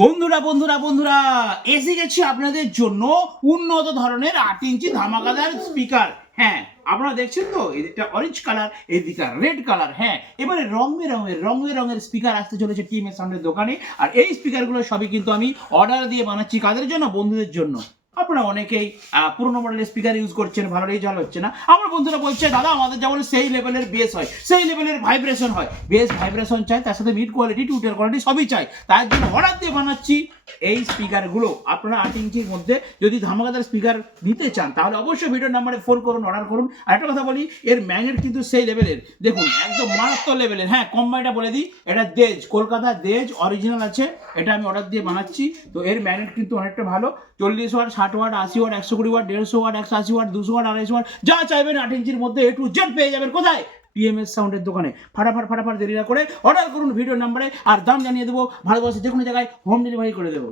বন্ধুরা বন্ধুরা বন্ধুরা এসে গেছি আপনাদের জন্য উন্নত ধরনের 8 ইঞ্চি ধামাকাদার স্পিকার। হ্যাঁ, আপনারা দেখছেন তো, এটা অরেঞ্জ কালার, এদিকে রেড কালার। হ্যাঁ, এবারে রং বেরঙের স্পিকার আসতে চলেছে টিএমএস সাউন্ডের দোকানে। আর এই স্পিকারগুলো সবই কিন্তু আমি অর্ডার দিয়ে বানাচ্ছি। কাদের জন্য? বন্ধুদের জন্য। আপনারা অনেকেই পুরোনো মডেলের স্পিকার ইউজ করছেন, ভালো রেজাল্ট হচ্ছে না। আমার বন্ধুরা বলছে, দাদা আমাদের যেমন সেই লেভেলের বেস হয়, সেই লেভেলের ভাইব্রেশন হয়, বেস ভাইব্রেশন চাই, তার সাথে মিড কোয়ালিটি, টুটার কোয়ালিটি সবই চাই। তার জন্য অর্ডার দিয়ে বানাচ্ছি এই স্পিকারগুলো। আপনারা 8 ইঞ্চির মধ্যে যদি ধামাকাদার স্পিকার নিতে চান তাহলে অবশ্যই ভিডিওর নাম্বারে ফোন করুন, অর্ডার করুন। আর একটা কথা বলি, এর ম্যাগনেট কিন্তু সেই লেভেলের, দেখুন একদম মারাত্মক লেভেলের। হ্যাঁ, কোম্পানিটা বলে দিই, এটা দেজ, কলকাতা দেজ অরিজিনাল আছে। এটা আমি অর্ডার দিয়ে বানাচ্ছি। তো এর ম্যাগনেট কিন্তু অনেকটা ভালো, 40 watt, 60 watt, 80 watt, 120 watt, 150 watt, 180 watt, 200 watt, 250 watt, যা চাইবেন 8 ইঞ্চির মধ্যে A to Z পেয়ে যাবেন। কোথায়? টিএমএস সাউন্ডের দোকানে। ফাটাফাট দেরি না করে অর্ডার করুন ভিডিওর নাম্বারে, আর দাম জানিয়ে দেবো। ভারতবর্ষের যে কোনো জায়গায় হোম ডেলিভারি করে দেবো।